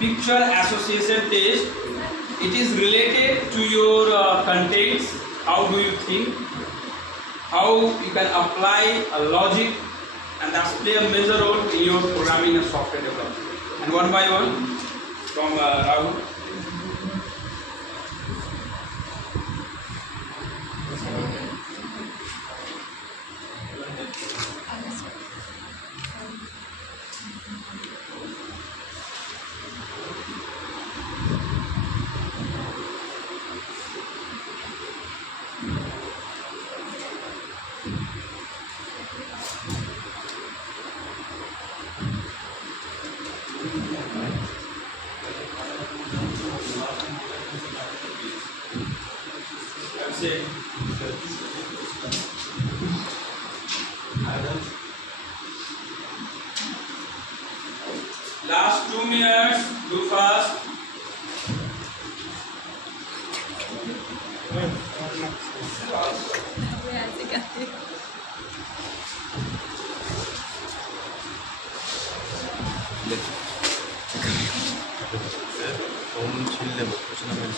picture association test. It is related to your contents. How do you think? How you can apply a logic, and that's play a major role in your programming and software development. And one by one, from Rahul. That's it. Last 2 minutes, do fast. 너무 질려 먹고 지나면